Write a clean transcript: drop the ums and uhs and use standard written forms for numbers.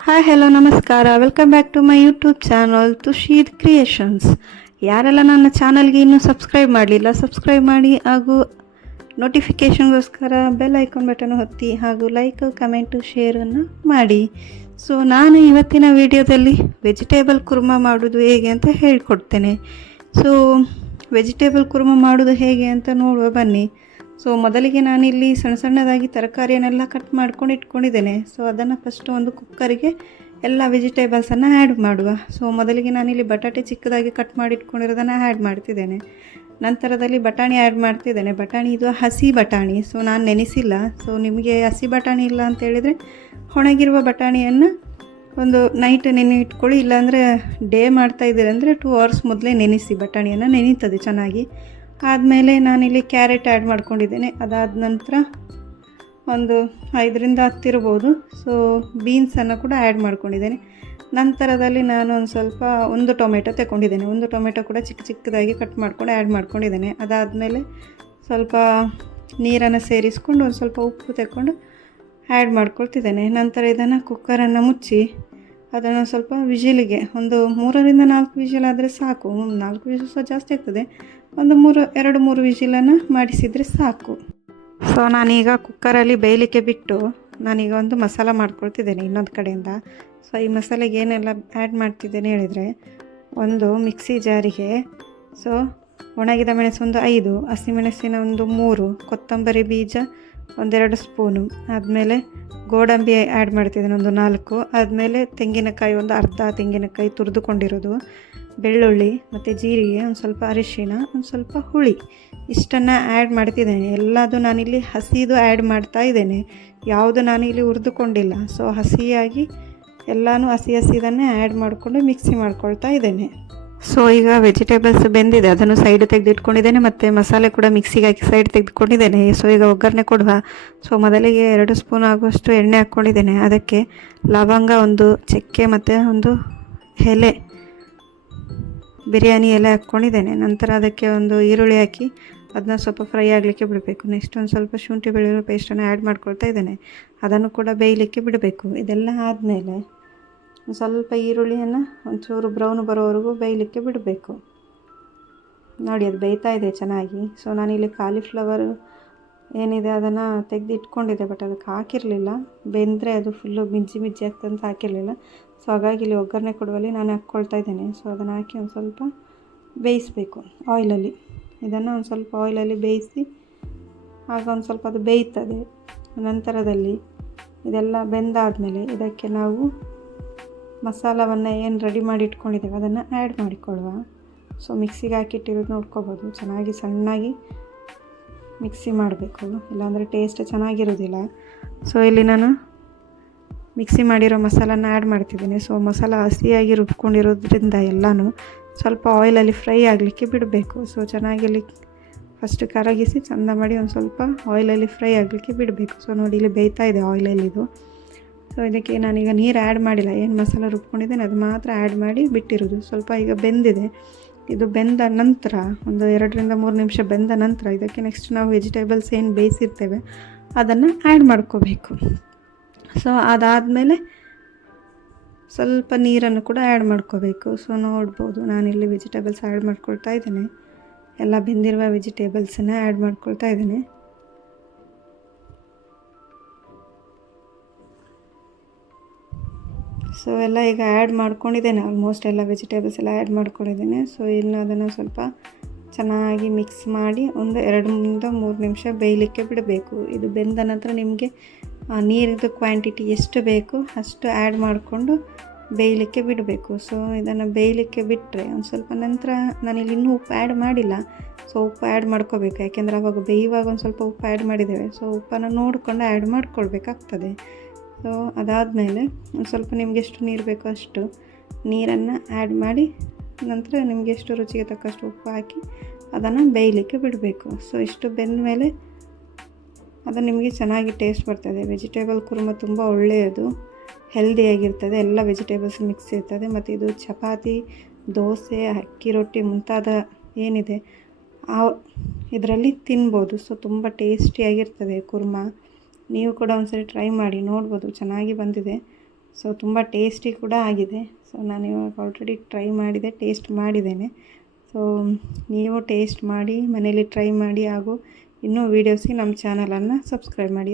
Hi hello ನಮಸ್ಕಾರ, welcome back to my YouTube channel Tushid Creations. ಯಾರೆಲ್ಲ ನನ್ನ ಚಾನಲ್ಗೆ ಇನ್ನೂ ಸಬ್ಸ್ಕ್ರೈಬ್ ಮಾಡಲಿಲ್ಲ ಸಬ್ಸ್ಕ್ರೈಬ್ ಮಾಡಿ ಹಾಗೂ ನೋಟಿಫಿಕೇಷನ್ಗೋಸ್ಕರ ಬೆಲ್ ಐಕಾನ್ ಬಟನ್ ಒತ್ತಿ ಹಾಗೂ ಲೈಕ್ ಕಮೆಂಟು ಶೇರನ್ನು ಮಾಡಿ. ಸೊ ನಾನು ಇವತ್ತಿನ ವಿಡಿಯೋದಲ್ಲಿ ವೆಜಿಟೇಬಲ್ ಕುರ್ಮಾ ಮಾಡೋದು ಹೇಗೆ ಅಂತ ಹೇಳ್ಕೊಡ್ತೇನೆ. ಸೊ ವೆಜಿಟೇಬಲ್ ಕುರ್ಮಾ ಮಾಡೋದು ಹೇಗೆ ಅಂತ ನೋಡುವ ಬನ್ನಿ. ಸೊ ಮೊದಲಿಗೆ ನಾನಿಲ್ಲಿ ಸಣ್ಣ ಸಣ್ಣದಾಗಿ ತರಕಾರಿಯನ್ನೆಲ್ಲ ಕಟ್ ಮಾಡ್ಕೊಂಡು ಇಟ್ಕೊಂಡಿದ್ದೇನೆ. ಸೊ ಅದನ್ನು ಫಸ್ಟು ಒಂದು ಕುಕ್ಕರಿಗೆ ಎಲ್ಲ ವೆಜಿಟೇಬಲ್ಸನ್ನು ಆ್ಯಡ್ ಮಾಡುವ. ಸೊ ಮೊದಲಿಗೆ ನಾನಿಲ್ಲಿ ಬಟಾಟೆ ಚಿಕ್ಕದಾಗಿ ಕಟ್ ಮಾಡಿ ಇಟ್ಕೊಂಡಿರೋದನ್ನು ಆ್ಯಡ್ ಮಾಡ್ತಿದ್ದೇನೆ. ನಂತರದಲ್ಲಿ ಬಟಾಣಿ ಆ್ಯಡ್ ಮಾಡ್ತಿದ್ದೇನೆ. ಬಟಾಣಿ ಇದು ಹಸಿ ಬಟಾಣಿ, ಸೊ ನಾನು ನೆನೆಸಿಲ್ಲ. ಸೊ ನಿಮಗೆ ಹಸಿ ಬಟಾಣಿ ಇಲ್ಲ ಅಂತ ಹೇಳಿದರೆ ಒಣಗಿರುವ ಬಟಾಣಿಯನ್ನು ಒಂದು ನೈಟ್ ನೆನೆ ಇಟ್ಕೊಳ್ಳಿ. ಇಲ್ಲಾಂದರೆ ಡೇ ಮಾಡ್ತಾಯಿದ್ದೀರಿ ಅಂದರೆ 2 hours ಮೊದಲೇ ನೆನೆಸಿ. ಬಟಾಣಿಯನ್ನು ನೆನೀತದೆ ಚೆನ್ನಾಗಿ. ಆದಮೇಲೆ ನಾನಿಲ್ಲಿ ಕ್ಯಾರೆಟ್ ಆ್ಯಡ್ ಮಾಡ್ಕೊಂಡಿದ್ದೇನೆ. ಅದಾದ ನಂತರ ಒಂದು 5ರಿಂದ 10 ಇರ್ಬೋದು. ಸೊ ಬೀನ್ಸನ್ನು ಕೂಡ ಆ್ಯಡ್ ಮಾಡ್ಕೊಂಡಿದ್ದೇನೆ. ನಂತರದಲ್ಲಿ ನಾನು ಒಂದು ಟೊಮೆಟೊ ತಗೊಂಡಿದ್ದೇನೆ. ಒಂದು ಟೊಮೆಟೊ ಕೂಡ ಚಿಕ್ಕ ಚಿಕ್ಕದಾಗಿ ಕಟ್ ಮಾಡ್ಕೊಂಡು ಆ್ಯಡ್ ಮಾಡ್ಕೊಂಡಿದ್ದೇನೆ. ಅದಾದಮೇಲೆ ಸ್ವಲ್ಪ ನೀರನ್ನು ಸೇರಿಸ್ಕೊಂಡು ಒಂದು ಸ್ವಲ್ಪ ಉಪ್ಪು ತಗೊಂಡು ಆ್ಯಡ್ ಮಾಡ್ಕೊಳ್ತಿದ್ದೇನೆ. ನಂತರ ಇದನ್ನು ಕುಕ್ಕರನ್ನು ಮುಚ್ಚಿ ಅದನ್ನು ಸ್ವಲ್ಪ ವಿಜಿಲಿಗೆ ಒಂದು 3ರಿಂದ 4 ವಿಜಿಲ್ ಆದರೆ ಸಾಕು. 4 ವಿಜಿಲ್ ಸಹ ಜಾಸ್ತಿ ಆಗ್ತದೆ. ಒಂದು 2-3 ವಿಜಿಲನ್ನು ಮಾಡಿಸಿದರೆ ಸಾಕು. ಸೊ ನಾನೀಗ ಕುಕ್ಕರಲ್ಲಿ ಬೇಯಲಿಕ್ಕೆ ಬಿಟ್ಟು ನಾನೀಗ ಒಂದು ಮಸಾಲ ಮಾಡ್ಕೊಳ್ತಿದ್ದೇನೆ ಇನ್ನೊಂದು ಕಡೆಯಿಂದ. ಸೊ ಈ ಮಸಾಲೆಗೆ ಏನೆಲ್ಲ ಆ್ಯಡ್ ಮಾಡ್ತಿದ್ದೇನೆ ಹೇಳಿದರೆ, ಒಂದು ಮಿಕ್ಸಿ ಜಾರಿಗೆ ಸೊ ಒಣಗಿದ ಮೆಣಸು ಒಂದು 5, ಹಸಿಮೆಣಸಿನ ಒಂದು 3, ಕೊತ್ತಂಬರಿ ಬೀಜ 1-2 ಸ್ಪೂನು, ಆದಮೇಲೆ ಗೋಡಂಬಿ ಆ್ಯಡ್ ಮಾಡ್ತಿದ್ದೇನೆ ಒಂದು 4, ಆದಮೇಲೆ ತೆಂಗಿನಕಾಯಿ ಒಂದು ಅರ್ಧ ತೆಂಗಿನಕಾಯಿ ತುರಿದುಕೊಂಡಿರೋದು, ಬೆಳ್ಳುಳ್ಳಿ ಮತ್ತು ಜೀರಿಗೆ, ಒಂದು ಸ್ವಲ್ಪ ಅರಿಶಿಣ, ಒಂದು ಸ್ವಲ್ಪ ಹುಳಿ, ಇಷ್ಟನ್ನು ಆ್ಯಡ್ ಮಾಡ್ತಿದ್ದೇನೆ. ಎಲ್ಲದು ನಾನಿಲ್ಲಿ ಹಸಿದು ಆ್ಯಡ್ ಮಾಡ್ತಾ ಇದ್ದೇನೆ, ಯಾವುದು ನಾನಿಲ್ಲಿ ಹುರಿದುಕೊಂಡಿಲ್ಲ. ಸೊ ಹಸಿಯಾಗಿ ಎಲ್ಲನೂ ಹಸಿದನ್ನೇ ಆ್ಯಡ್ ಮಾಡಿಕೊಂಡು ಮಿಕ್ಸಿ ಮಾಡ್ಕೊಳ್ತಾ ಇದ್ದೇನೆ. ಸೊ ಈಗ ವೆಜಿಟೇಬಲ್ಸ್ ಬೆಂದಿದೆ, ಅದನ್ನು ಸೈಡ್ ತೆಗೆದಿಟ್ಕೊಂಡಿದ್ದೇನೆ. ಮತ್ತು ಮಸಾಲೆ ಕೂಡ ಮಿಕ್ಸಿಗೆ ಹಾಕಿ ಸೈಡ್ ತೆಗೆದುಕೊಂಡಿದ್ದೇನೆ. ಸೊ ಈಗ ಒಗ್ಗರಣೆ ಕೊಡುವ. ಸೊ ಮೊದಲಿಗೆ 2 ಸ್ಪೂನ್ ಆಗುವಷ್ಟು ಎಣ್ಣೆ ಹಾಕ್ಕೊಂಡಿದ್ದೇನೆ. ಅದಕ್ಕೆ ಲವಂಗ, ಒಂದು ಚಕ್ಕೆ ಮತ್ತು ಒಂದು ಎಲೆ, ಬಿರಿಯಾನಿ ಎಲೆ ಹಾಕ್ಕೊಂಡಿದ್ದೇನೆ. ನಂತರ ಅದಕ್ಕೆ ಒಂದು ಈರುಳ್ಳಿ ಹಾಕಿ ಅದನ್ನ ಸ್ವಲ್ಪ ಫ್ರೈ ಆಗಲಿಕ್ಕೆ ಬಿಡಬೇಕು. ನೆಕ್ಸ್ಟ್ ಒಂದು ಸ್ವಲ್ಪ ಶುಂಠಿ ಬೆಳ್ಳುಳ್ಳಿ ಪೇಸ್ಟನ್ನು ಆ್ಯಡ್ ಮಾಡ್ಕೊಳ್ತಾ ಇದ್ದೇನೆ. ಅದನ್ನು ಕೂಡ ಬೇಯಲಿಕ್ಕೆ ಬಿಡಬೇಕು. ಇದೆಲ್ಲ ಆದಮೇಲೆ ಸ್ವಲ್ಪ ಈರುಳ್ಳಿಯನ್ನು ಒಂಚೂರು ಬ್ರೌನ್ ಬರೋವರೆಗೂ ಬೇಯಲಿಕ್ಕೆ ಬಿಡಬೇಕು. ನೋಡಿ ಅದು ಬೇಯ್ತಾ ಇದೆ ಚೆನ್ನಾಗಿ. ಸೊ ನಾನಿಲ್ಲಿ ಕಾಲಿಫ್ಲವರ್ ಏನಿದೆ ಅದನ್ನು ತೆಗೆದು ಇಟ್ಕೊಂಡಿದ್ದೆ, ಬಟ್ ಅದಕ್ಕೆ ಹಾಕಿರಲಿಲ್ಲ. ಬೆಂದರೆ ಅದು ಫುಲ್ಲು ಮಿಜ್ಜಿ ಆಗ್ತದೆ ಅಂತ ಹಾಕಿರಲಿಲ್ಲ. ಸೊ ಹಾಗಾಗಿ ಇಲ್ಲಿ ಒಗ್ಗರಣೆ ಕೊಡುವಲ್ಲಿ ನಾನು ಹಾಕ್ಕೊಳ್ತಾ ಇದ್ದೇನೆ. ಸೊ ಅದನ್ನು ಹಾಕಿ ಒಂದು ಸ್ವಲ್ಪ ಬೇಯಿಸಬೇಕು ಆಯಿಲಲ್ಲಿ. ಇದನ್ನು ಒಂದು ಸ್ವಲ್ಪ ಆಯಿಲಲ್ಲಿ ಬೇಯಿಸಿ ಆಗ ಒಂದು ಸ್ವಲ್ಪ ಅದು ಬೇಯ್ತದೆ. ನಂತರದಲ್ಲಿ ಇದೆಲ್ಲ ಬೆಂದಾದಮೇಲೆ ಇದಕ್ಕೆ ನಾವು ಮಸಾಲವನ್ನು ಏನು ರೆಡಿ ಮಾಡಿ ಇಟ್ಕೊಂಡಿದ್ದೇವೆ ಅದನ್ನು ಆ್ಯಡ್ ಮಾಡಿಕೊಳ್ಳುವ. ಸೊ ಮಿಕ್ಸಿಗೆ ಹಾಕಿಟ್ಟಿರೋದು ನೋಡ್ಕೋಬೋದು. ಚೆನ್ನಾಗಿ ಸಣ್ಣಾಗಿ ಮಿಕ್ಸಿ ಮಾಡಬೇಕು, ಇಲ್ಲಾಂದರೆ ಟೇಸ್ಟ್ ಚೆನ್ನಾಗಿರೋದಿಲ್ಲ. ಸೊ ಇಲ್ಲಿ ನಾನು ಮಿಕ್ಸಿ ಮಾಡಿರೋ ಮಸಾಲನ ಆ್ಯಡ್ ಮಾಡ್ತಿದ್ದೀನಿ. ಸೊ ಮಸಾಲ ಹಸಿಯಾಗಿ ರುಬ್ಕೊಂಡಿರೋದ್ರಿಂದ ಎಲ್ಲನೂ ಸ್ವಲ್ಪ ಆಯಿಲಲ್ಲಿ ಫ್ರೈ ಆಗಲಿಕ್ಕೆ ಬಿಡಬೇಕು. ಸೊ ಚೆನ್ನಾಗಿ ಇಲ್ಲಿ ಫಸ್ಟ್ ಕರಗಿಸಿ ಚೆಂದ ಮಾಡಿ ಒಂದು ಸ್ವಲ್ಪ ಆಯಿಲಲ್ಲಿ ಫ್ರೈ ಆಗಲಿಕ್ಕೆ ಬಿಡಬೇಕು. ಸೊ ನೋಡಿ ಇಲ್ಲಿ ಬೇಯ್ತಾ ಇದೆ ಆಯಿಲಲ್ಲಿದು. ಸೊ ಇದಕ್ಕೆ ನಾನೀಗ ನೀರು ಆ್ಯಡ್ ಮಾಡಿಲ್ಲ, ಏನು ಮಸಾಲ ರುಬ್ಕೊಂಡಿದ್ದೇನೆ ಅದು ಮಾತ್ರ ಆ್ಯಡ್ ಮಾಡಿ ಬಿಟ್ಟಿರೋದು. ಸ್ವಲ್ಪ ಈಗ ಬೆಂದಿದೆ. ಇದು ಬೆಂದ ನಂತರ ಒಂದು 2ರಿಂದ 3 ನಿಮಿಷ ಬೆಂದ ನಂತರ ಇದಕ್ಕೆ ನೆಕ್ಸ್ಟ್ ನಾವು ವೆಜಿಟೇಬಲ್ಸ್ ಏನು ಬೇಯಿಸಿರ್ತೇವೆ ಅದನ್ನು ಆ್ಯಡ್ ಮಾಡ್ಕೋಬೇಕು. ಸೊ ಅದಾದಮೇಲೆ ಸ್ವಲ್ಪ ನೀರನ್ನು ಕೂಡ ಆ್ಯಡ್ ಮಾಡ್ಕೋಬೇಕು. ಸೊ ನೋಡ್ಬೋದು ನಾನಿಲ್ಲಿ ವೆಜಿಟೇಬಲ್ಸ್ ಆ್ಯಡ್ ಮಾಡ್ಕೊಳ್ತಾ ಇದ್ದೇನೆ. ಎಲ್ಲ ಬೆಂದಿರುವ ವೆಜಿಟೇಬಲ್ಸನ್ನು ಆ್ಯಡ್ ಮಾಡ್ಕೊಳ್ತಾ ಇದ್ದೇನೆ. ಸೊ ಎಲ್ಲ ಈಗ ಆ್ಯಡ್ ಮಾಡ್ಕೊಂಡಿದ್ದೇನೆ, ಆಲ್ಮೋಸ್ಟ್ ಎಲ್ಲ ವೆಜಿಟೇಬಲ್ಸ್ ಎಲ್ಲ ಆ್ಯಡ್ ಮಾಡ್ಕೊಂಡಿದ್ದೇನೆ. ಸೊ ಇನ್ನು ಅದನ್ನು ಸ್ವಲ್ಪ ಚೆನ್ನಾಗಿ ಮಿಕ್ಸ್ ಮಾಡಿ ಒಂದು 2ರಿಂದ 3 ನಿಮಿಷ ಬೇಯಲಿಕ್ಕೆ ಬಿಡಬೇಕು. ಇದು ಬೆಂದ ನಂತರ ನಿಮಗೆ ನೀರಿದ್ದು ಕ್ವಾಂಟಿಟಿ ಎಷ್ಟು ಬೇಕು ಅಷ್ಟು ಆ್ಯಡ್ ಮಾಡಿಕೊಂಡು ಬೇಯಲಿಕ್ಕೆ ಬಿಡಬೇಕು. ಸೊ ಇದನ್ನು ಬೇಯಲಿಕ್ಕೆ ಬಿಟ್ಟರೆ ಒಂದು ಸ್ವಲ್ಪ ನಂತರ ನಾನಿಲ್ಲಿ ಇನ್ನೂ ಉಪ್ಪು ಆ್ಯಡ್ ಮಾಡಿಲ್ಲ. ಸೊ ಉಪ್ಪು ಆ್ಯಡ್ ಮಾಡ್ಕೋಬೇಕು, ಯಾಕೆಂದರೆ ಅವಾಗ ಬೇಯುವಾಗ ಒಂದು ಸ್ವಲ್ಪ ಉಪ್ಪು ಆ್ಯಡ್ ಮಾಡಿದ್ದೇವೆ. ಸೊ ಉಪ್ಪನ್ನು ನೋಡಿಕೊಂಡು ಆ್ಯಡ್ ಮಾಡ್ಕೊಳ್ಬೇಕಾಗ್ತದೆ. ಸೊ ಅದಾದಮೇಲೆ ಒಂದು ಸ್ವಲ್ಪ ನಿಮಗೆ ಎಷ್ಟು ನೀರು ಬೇಕೋ ಅಷ್ಟು ನೀರನ್ನು ಆ್ಯಡ್ ಮಾಡಿ ನಂತರ ನಿಮಗೆ ಎಷ್ಟು ರುಚಿಗೆ ತಕ್ಕಷ್ಟು ಉಪ್ಪು ಹಾಕಿ ಅದನ್ನು ಬೇಯಲಿಕ್ಕೆ ಬಿಡಬೇಕು. ಸೊ ಇಷ್ಟು ಬೆಂದ ಮೇಲೆ ಅದು ನಿಮಗೆ ಚೆನ್ನಾಗಿ ಟೇಸ್ಟ್ ಬರ್ತದೆ. ವೆಜಿಟೇಬಲ್ ಕುರ್ಮ ತುಂಬ ಒಳ್ಳೆಯದು, ಹೆಲ್ದಿಯಾಗಿರ್ತದೆ. ಎಲ್ಲ ವೆಜಿಟೇಬಲ್ಸ್ ಮಿಕ್ಸ್ ಇರ್ತದೆ. ಮತ್ತು ಇದು ಚಪಾತಿ, ದೋಸೆ, ಅಕ್ಕಿ ರೊಟ್ಟಿ ಮುಂತಾದ ಏನಿದೆ ಇದರಲ್ಲಿ ತಿನ್ಬೋದು. ಸೊ ತುಂಬ ಟೇಸ್ಟಿಯಾಗಿರ್ತದೆ ಕುರ್ಮ. ನೀವು ಕೂಡ ಒಂದ್ಸರಿ ಟ್ರೈ ಮಾಡಿ ನೋಡ್ಬೋದು, ಚೆನ್ನಾಗಿ ಬಂದಿದೆ. ಸೊ ತುಂಬ ಟೇಸ್ಟಿ ಕೂಡ ಆಗಿದೆ. ಸೊ ನಾನು ಇವಾಗ ಆಲ್ರೆಡಿ ಟ್ರೈ ಮಾಡಿದೆ, ಟೇಸ್ಟ್ ಮಾಡಿದ್ದೇನೆ. ಸೊ ನೀವು ಟೇಸ್ಟ್ ಮಾಡಿ ಮನೇಲಿ ಟ್ರೈ ಮಾಡಿ ಹಾಗೂ ಇನ್ನೂ ವೀಡಿಯೋಸ್ಗೆ ನಮ್ಮ ಚಾನಲನ್ನು ಸಬ್ಸ್ಕ್ರೈಬ್ ಮಾಡಿ.